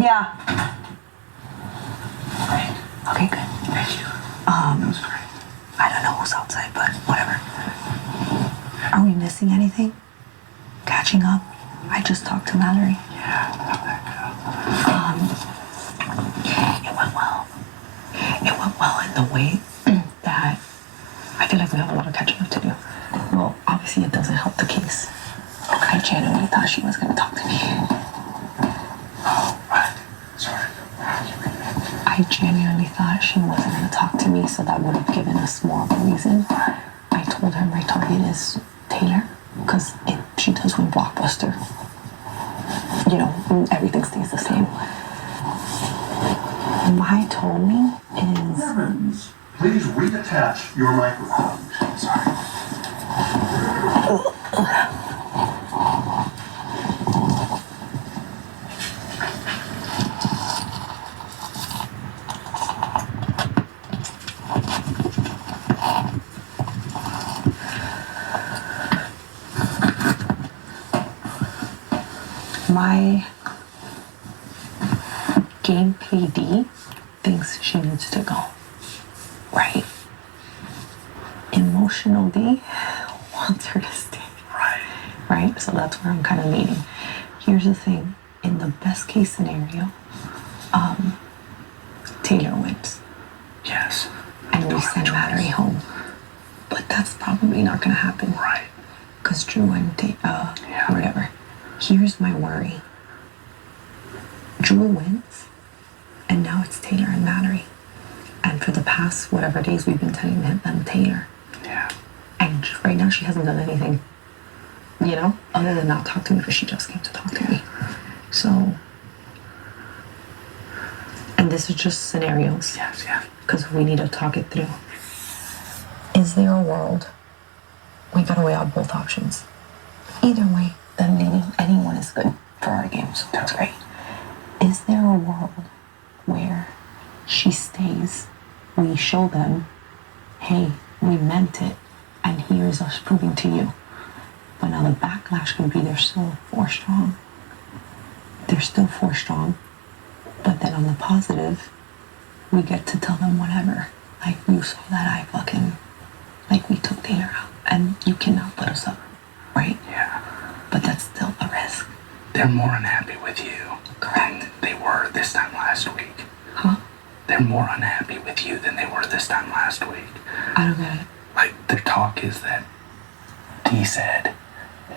Yeah. Great. Okay, good. Thank you. That was great. I don't know who's outside, but whatever. Are we missing anything? Catching up? I just talked to Mallory. Yeah, how'd that It went well. It went well in the way that I feel like we have a lot of catching up to do. Well, obviously it doesn't help the case. I genuinely thought she was going to talk to me. Oh, right. Sorry. I genuinely thought she wasn't going to talk to me, so that would have given us more of a reason. I told her my target is Taylor, because if she does win Blockbuster, you know, everything stays the same. My told me is... Devens, please reattach your microphone. Sorry. My gameplay D thinks she needs to go, right? Emotional D wants her to stay. Right? So that's where I'm kind of leaning. Here's the thing. In the best case scenario, Taylor wins. Yes. And we send Mallory home. But that's probably not going to happen. Right. Because Drew and whatever. Here's my worry. Drew wins, and now it's Taylor and Mallory. And for the past whatever days we've been telling them Taylor. Yeah. And right now she hasn't done anything, you know, other than not talk to me, because she just came to talk to me. So, and this is just scenarios. Yes, yeah. Because we need to talk it through. Is there a world, we gotta weigh out both options. Either way, then leading anyone is good for our game, so that's great. Is there a world where she stays, we show them, hey, we meant it, and here's us proving to you. But now the backlash could be they're still 4 strong. They're still 4 strong. But then on the positive, we get to tell them whatever. Like, you saw that I fucking, like, we took Taylor out, and you cannot put us up, right? Yeah. But that's still a risk. They're more unhappy with you. Correct. Than they were this time last week. Huh? They're more unhappy with you than they were this time last week. I don't get it. Like, their talk is that Dee said,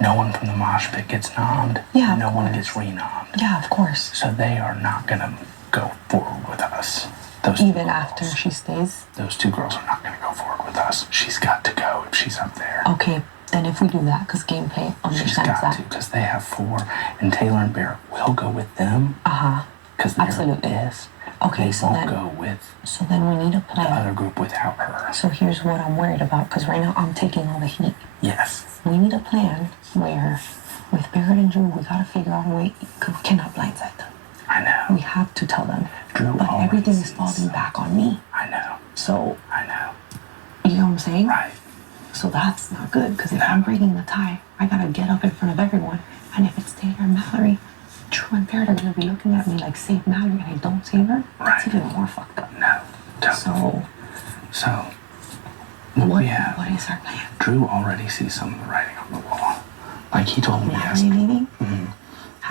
no one from the mosh pit gets nommed. Yeah, no of one course. gets renommed. Yeah, of course. So they are not going to go forward with us. Those two Even girls. after she stays? Those 2 girls are not going to go forward with us. She's got to go if she's up there. Okay, then if we do that, because gameplay She's understands got that. to, because they have 4, and Taylor and Barrett will go with them. Uh-huh. Because they're Absolutely. pissed. Okay, They so won't then, go with so then we need a the other plan. group without her. So here's what I'm worried about, because right now I'm taking all the heat. Yes. We need a plan where, with Barrett and Drew, we gotta figure out a way, because we cannot blindside them. I know. We have to tell them. Drew But already everything is sees. falling back on me. I know. So, I know. you know what I'm saying? Right. So that's not good, because if I'm breaking the tie, I gotta get up in front of everyone. And if it's Taylor and Mallory, Drew and Barrett are gonna be looking at me like, save Mallory, and I don't save her. That's Right. even more fucked up. No. Totally. So, what what we have, is our plan? Drew already sees some of the writing on the wall. Like he told me Mallory yesterday. leaving?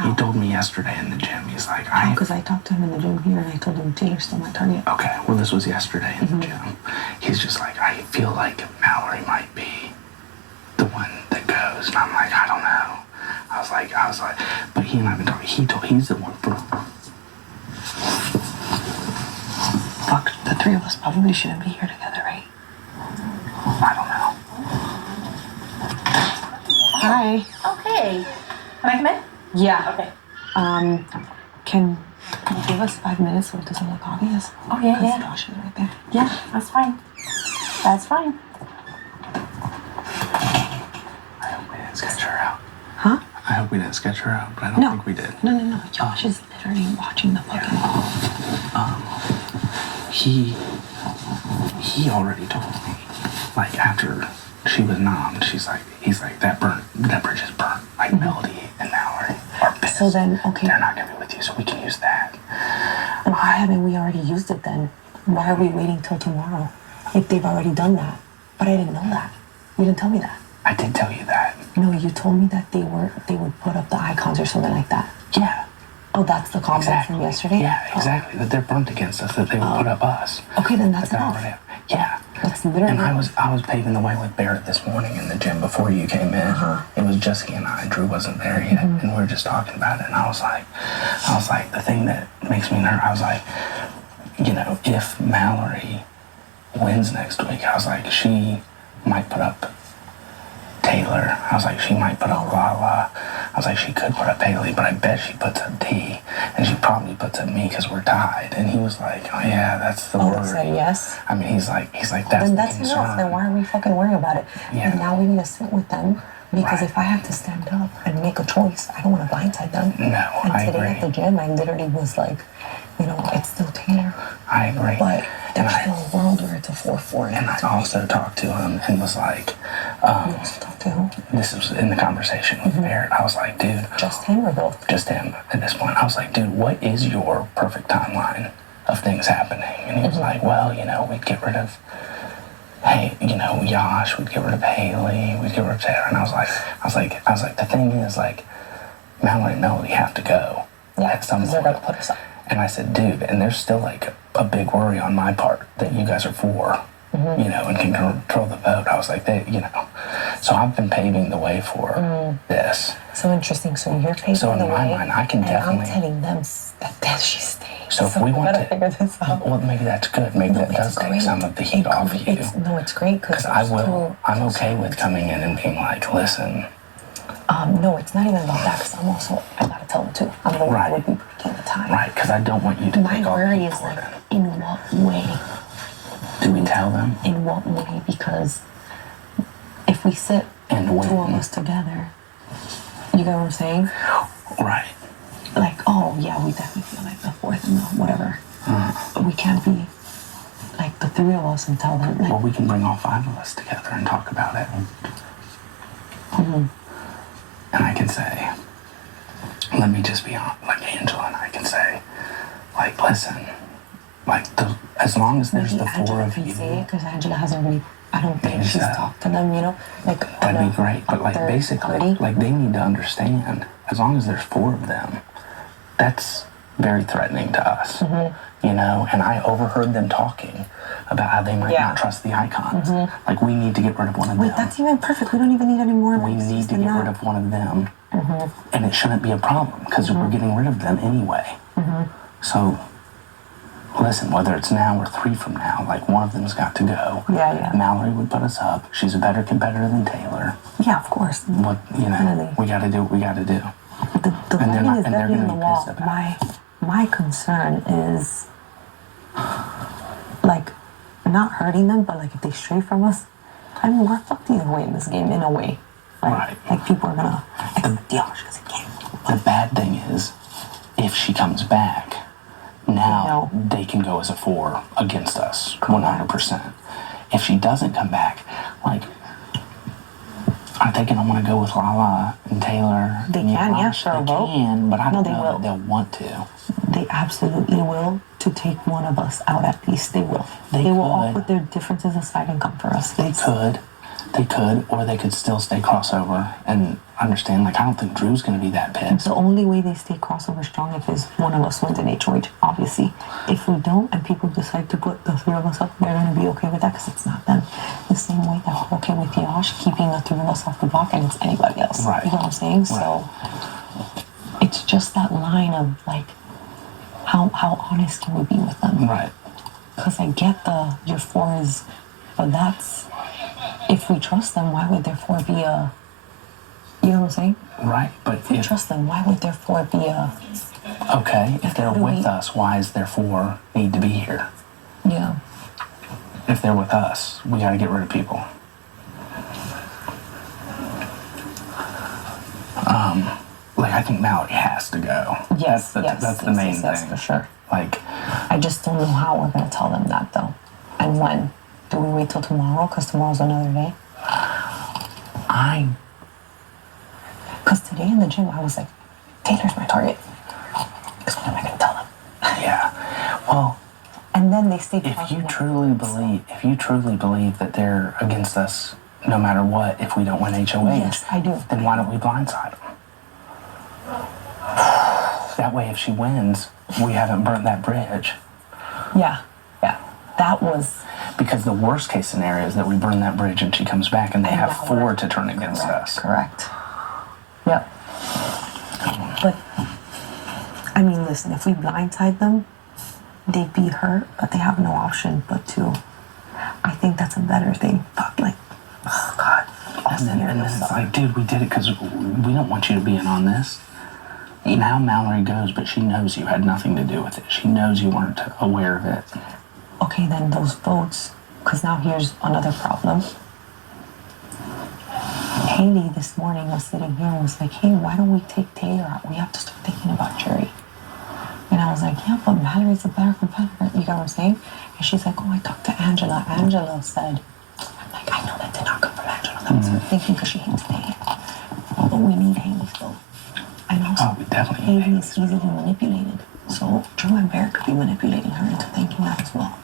He told me yesterday in the gym. He's like, Because I talked to him in the gym here, and I told him Taylor's still my target. Okay, well, this was yesterday in the gym. He's just like, I feel like Mallory might be the one that goes. And I'm like, I don't know. I was like, but he and I have been talking. He's the one for. Fuck, the 3 of us probably shouldn't be here together, right? I don't know. Hi. Okay. Can I come in? Yeah. Okay. Can you give us 5 minutes so it doesn't look obvious? Oh, yeah, Because yeah. Josh is right there. Yeah, that's fine. That's fine. I hope we didn't sketch her out. Huh? I hope we didn't sketch her out, but I don't No. think we did. No. Josh is literally watching the fucking ball. He already told me, like after she was nommed, he's like that bridge is burnt. Like Melody and Mallory are pissed. So then, okay. They're not gonna be with you, so we can use that. Why haven't we already used it then? Why are we waiting till tomorrow if they've already done that? But I didn't know that. You didn't tell me that. I did tell you that. No, you told me that they would put up the icons or something like that. Yeah. Oh, that's the comment from yesterday? Yeah, exactly. That they're burnt against us, that they would put up us. Okay, then that's That they're enough. already- Yeah. That's literally And I was paving the way with Barrett this morning in the gym before you came in. It was just he and I. Drew wasn't there yet, and we were just talking about it. And I was like, the thing that makes me nervous. I was like, you know, if Mallory wins next week, I was like, she might put up Taylor. I was like, she might put up Lala. I was like, she could put up Haley, but I bet she puts up T, and she probably puts up me because we're tied. And he was like, oh yeah, that's the word. He said yes. I mean, he's like that's Then the that's concern. enough. Then why are we fucking worrying about it? Yeah. And now we need to sit with them because Right. if I have to stand up and make a choice, I don't want to blindside them. No, and I today agree. at the gym, I literally was like, you know, it's still Taylor, I agree. but and there's I, still a world where it's a 4-4 and I also talked to him and was like, You also talk to who? this was in the conversation with Barrett. I was like, dude, Just him or both? just him at this point. I was like, dude, what is your perfect timeline of things happening? And he was like, well, you know, we'd get rid of, hey, you know, Yash, we'd get rid of Haley, we'd get rid of Taylor. And I was like, the thing is, like, Mallory and Melody have to go at some because they're point. gonna put us up. And I said, dude, and there's still like a big worry on my part that you guys are for, you know, and can control the vote. I was like, you know, so I've been paving the way for this. So interesting. So you're paving So in the my way, mind, I can and definitely. I'm telling them that she's staying. So if we want gotta to figure this out. well, maybe that's good. Maybe that does take some of the heat off you. It's great because I'm okay with coming in and being like, listen. No, it's not even about that because I gotta tell them too. I'm the one Right. that would be breaking the tie. Right, because I don't want you to My take all worry the is important. like, in what way? Do we tell them? In what way? Because if we sit And two of when? us together, you get what I'm saying? Right. Like, oh yeah, we definitely feel like the fourth and the whatever. But we can't be like the three of us and tell them like, Well, we can bring all five of us together and talk about it. And I can say, let me just be honest, like Angela and I can say, like, listen, like, as long as there's the four of you, because Angela hasn't really. I don't think Maybe she's so. talked to them. You know, like that'd be great. But like, basically, like, they need to understand, as long as there's four of them, that's very threatening to us, you know? And I overheard them talking about how they might not trust the icons. Like, we need to get rid of one of them. Wait, that's even perfect. We don't even need any more. We need to get rid of one of them. And it shouldn't be a problem because we're getting rid of them anyway. So, listen, whether it's now or 3 from now, like, one of them's got to go. Yeah. Mallory would put us up. She's a better competitor than Taylor. Yeah, of course. What, you know, Definitely. we got to do what we got to do. The And they're writing not- is and they're definitely on gonna the be wall. pissed about My concern is like not hurting them, but like if they stray from us, I mean we're fucked either way in this game in a way. Right. Like people are gonna except Dion because he can't. The bad thing is, if she comes back, now No. they can go as a 4 against us, 100%. If she doesn't come back, like, are they going to want to go with Lala and Taylor? They and can, yeah, Yash? sure, They vote. can, but I No, don't they know will. that they'll want to. They absolutely will to take one of us out at least. They will. They will all could. put their differences aside and come for us. They could, or they could still stay crossover and understand, like, I don't think Drew's going to be that pissed. The only way they stay crossover strong if is one of us wins in HOH, obviously. If we don't and people decide to put the 3 of us up, they're going to be okay with that because it's not them. The same way that we're okay with Yash keeping the 3 of us off the block and it's anybody else. Right. You know what I'm saying? Right. So it's just that line of like, how honest can we be with them? Right. Because I get your 4 is, but that's, if we trust them, why would their 4 be a, you know what I'm saying? Right, but If we trust them, why would their 4 be a, okay, if they're How do with we- us, why is their 4 need to be here? yeah. If they're with us, we got to get rid of people. Like, I think Mallory has to go. Yes, That's the main thing. yes, for sure. Like, I just don't know how we're going to tell them that, though. And when. Do we wait till tomorrow? Because tomorrow's another day. Because today in the gym, I was like, Taylor's my target. Because what am I going to tell them? yeah. Well, And then they stay if talking you about truly believe that they're against us no matter what, if we don't win HOH, Yes, I do. then why don't we blindside them? That way, if she wins, we haven't burnt that bridge. Yeah. That was... Because the worst case scenario is that we burn that bridge and she comes back and they have now 4 we're- to turn against us. Correct. Yep. But, I mean, listen, if we blindside them, they beat her, but they have no option but to... I think that's a better thing. Fuck, like, oh, God. And then it's like, dude, we did it because we don't want you to be in on this. Now Mallory goes, but she knows you had nothing to do with it. She knows you weren't aware of it. Okay, then those votes, because now here's another problem. Haley this morning was sitting here and was like, hey, why don't we take Taylor out? We have to start thinking about jury. And I was like, yeah, but Mallory's a better competitor. You get what I'm saying? And she's like, oh, I talked to Angela. Angela said, I'm like, I know that did not come from Angela. That was her thinking because she hates Haley. But we need Haley still. And also, Oh, we definitely need Haley is easily manipulated. So Drew and Bear could be manipulating her into thinking that as well.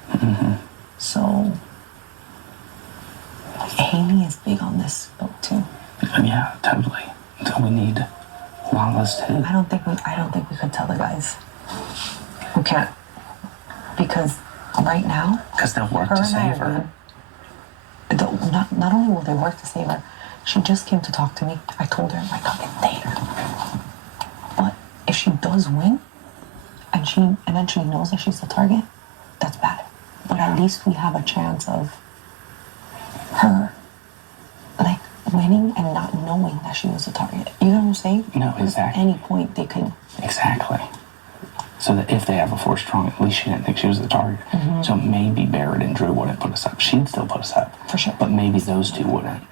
So Haley is big on this boat too. Yeah, totally. So we need Lala's too. I don't think we could tell the guys. We can't. Because right now, Because they'll work her to and I save are her. good. Not only will they work to save her, she just came to talk to me. I told her my target Taylor. But if she does win, and then she knows that she's the target, that's bad. But at least we have a chance of her like winning and not knowing that she was the target. You know what I'm saying? No, Because exactly. At any point they could. Exactly. So that if they have a 4 strong, at least she didn't think she was the target. So maybe Barrett and Drew wouldn't put us up. She'd still put us up. For sure. But maybe those two wouldn't.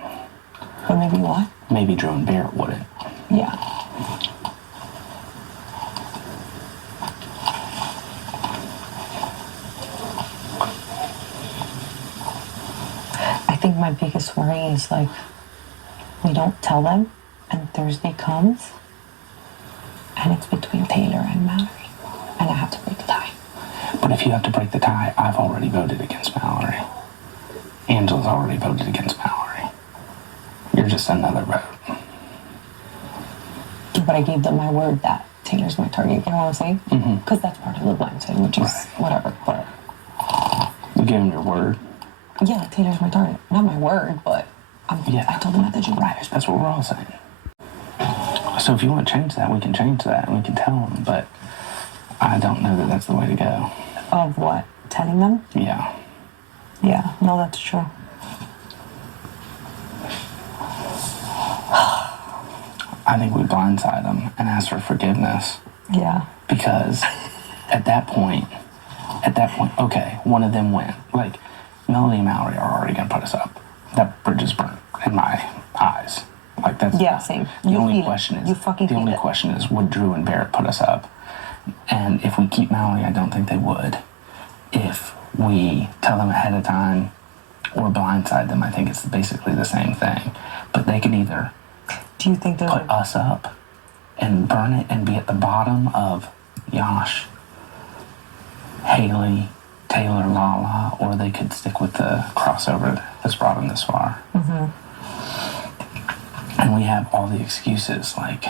But maybe what? Maybe Drew and Barrett wouldn't. Yeah. I think my biggest worry is like we don't tell them and Thursday comes and it's between Taylor and Mallory and I have to break the tie. But if you have to break the tie, I've already voted against Mallory. Angela's already voted against Mallory. You're just another vote. But I gave them my word that Taylor's my target. You know what I'm saying? Because that's part of the blindside, which is Right. whatever. But You gave him your word. yeah, Taylor's my target. Not my word, but I told them at the gym. Right, that's what we're all saying. So if you want to change that, we can change that and we can tell them, but I don't know that that's the way to go. Of what? Telling them? Yeah. Yeah, no, that's true. I think we blindside them and ask for forgiveness Yeah. because at that point, okay, one of them win. Like, Melody and Mallory are already going to put us up. That bridge is burnt in my eyes. Like, that's... Yeah, same. The You only feel it. question is... You fucking The feel only it. question is, would Drew and Barrett put us up? And if we keep Mallory, I don't think they would. If we tell them ahead of time or blindside them, I think it's basically the same thing. But they could either Do you think there's put us up and burn it and be at the bottom of Yash, Haley, Taylor, Lala, or they could stick with the crossover that's brought them this far. And we have all the excuses, like,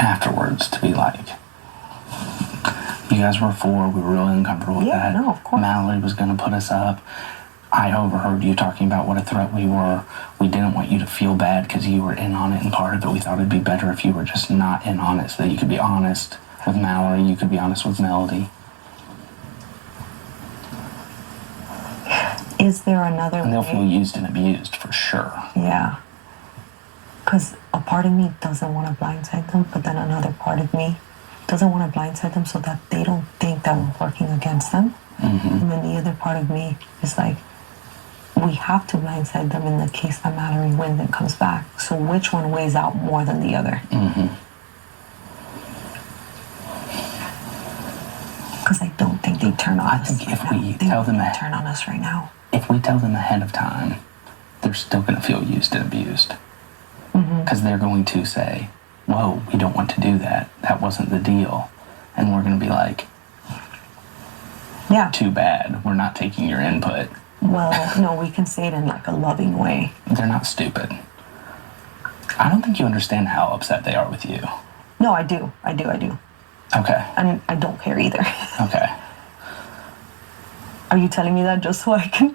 afterwards to be like, you guys were 4, we were really uncomfortable with Yeah, that. no, of course. Mallory was going to put us up. I overheard you talking about what a threat we were. We didn't want you to feel bad because you were in on it and part of it. We thought it'd be better if you were just not in on it so that you could be honest with Mallory, you could be honest with Melody. Is there another And they'll way? feel used and abused for sure. Yeah. Because a part of me doesn't want to blindside them, but then another part of me doesn't want to blindside them so that they don't think that we're working against them. And then the other part of me is like, we have to blindside them in the case that Mallory wins and comes back. So which one weighs out more than the other? Because I don't think they turn on I us. think if right now. we They tell them don't that- turn on us right now. If we tell them ahead of time, they're still going to feel used and abused. Because they're going to say, whoa, we don't want to do that. That wasn't the deal. And we're going to be like, Yeah. too bad. We're not taking your input. Well, no, we can say it in like a loving way. They're not stupid. I don't think you understand how upset they are with you. No, I do. Okay. And I don't care either. Okay. Are you telling me that just so I can...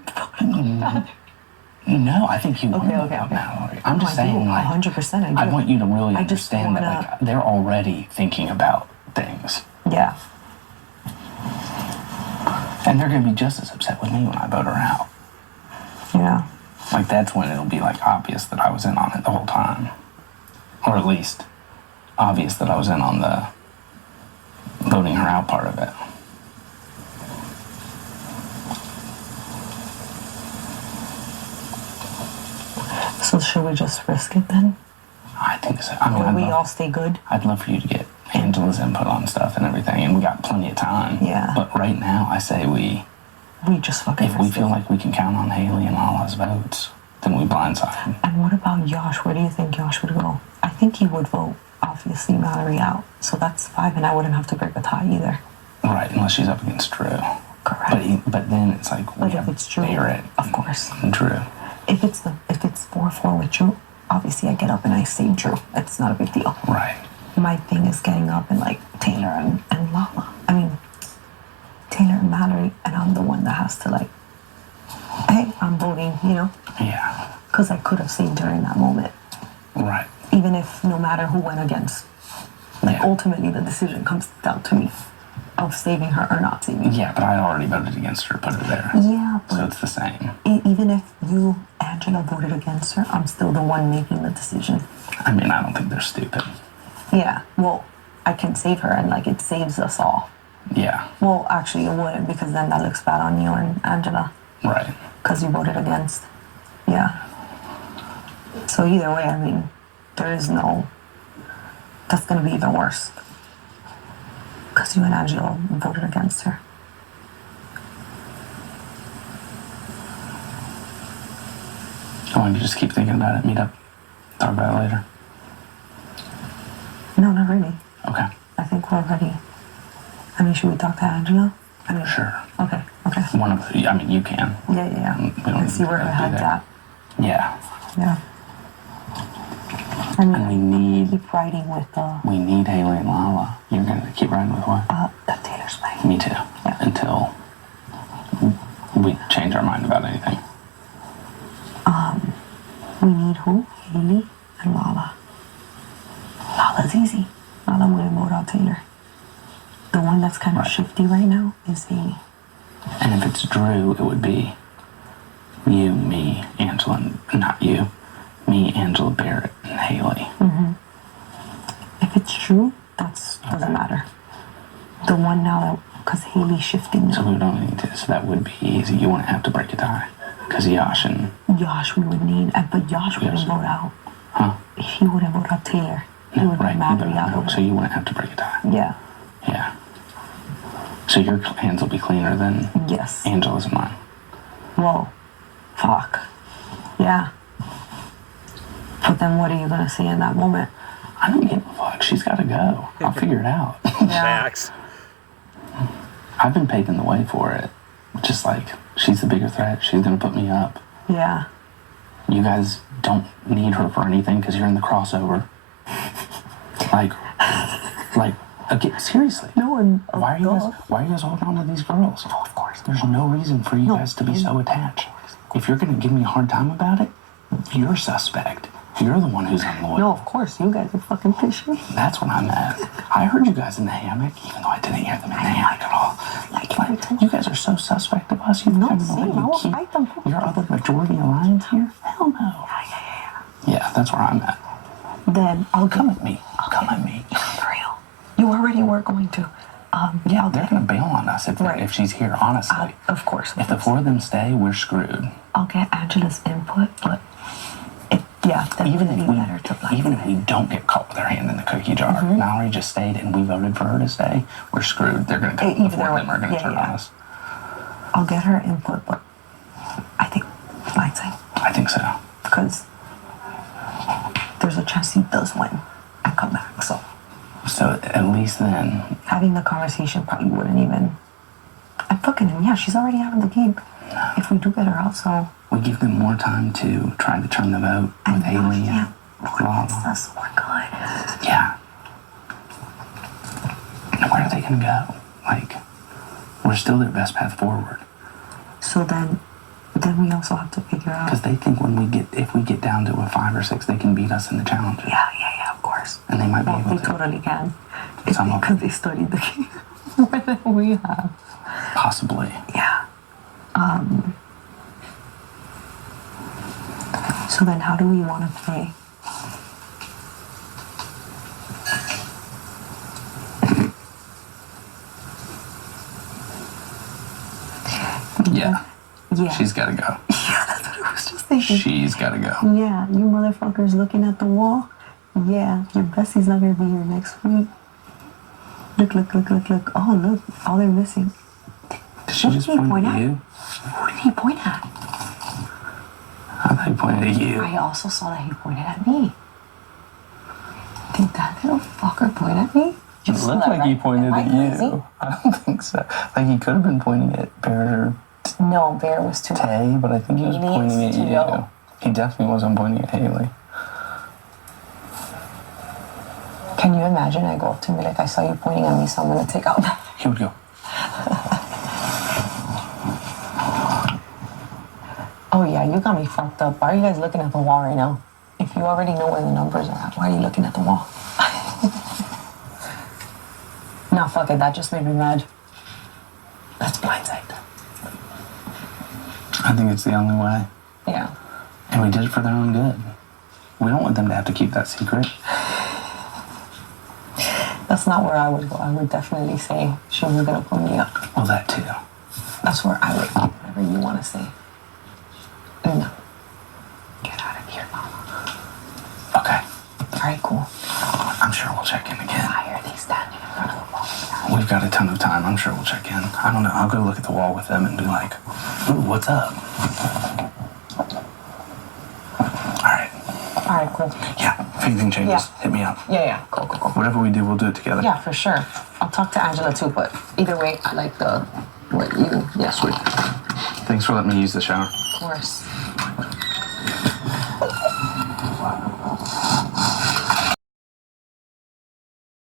No, I think you Okay, know okay, about okay. Mallory. I'm No, just I do. saying, like, 100% I do. I want you to really I just understand that, wanna- like, they're already thinking about things. Yeah. And they're going to be just as upset with me when I vote her out. Yeah. Like, that's when it'll be, like, obvious that I was in on it the whole time. Or at least obvious that I was in on the voting her out part of it. So should we just risk it then? I think so. I mean, Will we all stay good? I'd love for you to get Angela's input on stuff and everything, and we got plenty of time. Yeah. But right now, I say we just fucking if we risk feel it. like we can count on Haley and Lala's votes, then we blindside. And what about Josh? Where do you think Josh would go? I think he would vote, obviously, Mallory out. So that's 5, and I wouldn't have to break a tie either. Right, unless she's up against Drew. Correct. But then it's like we But have if it's Drew, Barrett of course. and Drew. If it's 4-4 with Drew, obviously I get up and I save Drew. It's not a big deal. Right. My thing is getting up and like Taylor and Lala. I mean, Taylor and Mallory, and I'm the one that has to like, hey, I'm voting, you know? Yeah. Because I could have saved her in that moment. Right. Even if no matter who went against. Like Yeah. ultimately the decision comes down to me of saving her or not saving her. Yeah, but I already voted against her, put her there. Yeah, So but it's the same. even if you, Angela, voted against her, I'm still the one making the decision. I mean, I don't think they're stupid. Yeah, well, I can save her and like it saves us all. Yeah. Well, actually it wouldn't, because then that looks bad on you and Angela. Right. Because you voted against. Yeah. So either way, I mean, there is no... That's going to be even worse. Because you and Angela voted against her. I want you to just keep thinking about it, meet up, talk about it later. No, not really. Okay. I think we're ready. I mean, should we talk to Angela? I mean, Sure. Okay. One of I mean, you can. Yeah. We don't And see where her need to do head's that. at. Yeah. Yeah. I mean, And we need keep riding with Haley and Lala. You're gonna keep riding with what? that Taylor's playing. Me too. Yeah. Until we change our mind about anything. We need who? Haley and Lala. Lala's easy. Lala wouldn't vote out Taylor. The one that's kind of Right. shifty right now is Haley. And if it's Drew, it would be you, me, Angela, not you. Me, Angela, Barrett, and Haley. If it's true, doesn't matter. The one now that, because Haley's shifting So now. we don't need to. So that would be easy. You wouldn't have to break a tie. Because Yash and... Josh we would need, but Josh wouldn't Yes. vote out. Huh? He wouldn't vote out Taylor. He No, would right. Mallory out. No, so you wouldn't have to break a tie. Yeah. Yeah. So your hands will be cleaner than Yes. Angela's and mine. Whoa. Fuck. Yeah. But then what are you going to say in that moment? I don't give a fuck. She's got to go. I'll figure it out. Max. I've been paving the way for it. Just like, she's the bigger threat. She's going to put me up. Yeah. You guys don't need her for anything because you're in the crossover. Like, okay, seriously. No one. Why are you guys holding on to these girls? No, of course. There's no reason for you guys to be so attached. If you're going to give me a hard time about it, you're suspect. You're the one who's unloyal. No, of course. You guys are fucking fishy. That's what I'm at. I heard you guys in the hammock, even though I didn't hear them in the hammock at all. Like, you guys are so suspect of us. You No, kind of same. I will fight them. your other majority alliance here? Hell no. Yeah, that's where I'm at. Then I'll Come at me. Come at me. For real. You already were going to. Yeah, they're going to bail on us Right. if she's here, honestly. Of course. If the four of them stay, we're screwed. I'll get Angela's input, but Even better to if we don't get caught with our hand in the cookie jar, Mallory just stayed and we voted for her to stay, we're screwed. They're going to come. The four of them are going to turn on us. I'll get her input, but I think blindside, I think so. because there's a chance he does win and come back. So So at least then, having the conversation probably wouldn't even Yeah, she's already out of the game. If we do get her out, so. We give them more time to try to turn the vote with Haley and blah, blah. Us, we're good. Yeah. And where are they going to go? Like, we're still their best path forward. So then we also have to figure out. Because they think if we get down to a 5 or 6, they can beat us in the challenges. Yeah, of course. And they might be able They to. totally can. Some of Because they studied the game more than we have. Possibly. Yeah. So then how do we want to play? Yeah. Yeah. She's got to go. Yeah, that's what I was just thinking. She's got to go. Yeah, you motherfuckers looking at the wall. Yeah, your bestie's not gonna be here next week. Look. Oh, look, all they're missing. Did she What just did he point point at at? you? Who did he point at? I thought he pointed at you. I also saw that he pointed at me. Did that little fucker point at me? It looked like he pointed at you. I don't think so. Like he could have been pointing at Bear No, Bear was too. Tay, but I think he was He pointing needs at to you. know. He definitely wasn't pointing at Haley. Can you imagine? I go up to him and be like, I saw you pointing at me, so I'm gonna take out. He would go. Oh yeah, you got me fucked up. Why are you guys looking at the wall right now? If you already know where the numbers are at, why are you looking at the wall? Nah, fuck it. That just made me mad. That's blindside. I think it's the only way. Yeah. And we did it for their own good. We don't want them to have to keep that secret. That's not where I would go. I would definitely say she was gonna put me up. Well, that too. That's where I would go. Whatever you want to say. No. Get out of here, mama. Okay. All right, cool. I'm sure we'll check in again. Why are they standing in front of the wall? We've got a ton of time. I'm sure we'll check in. I don't know. I'll go look at the wall with them and be like, ooh, what's up? All right. All right, cool. Yeah. If anything changes, Yeah. hit me up. Yeah. Cool. Whatever we do, we'll do it together. Yeah, for sure. I'll talk to Angela too, but either way, I like the what you. Yeah, Sweet. Thanks for letting me use the shower. of course.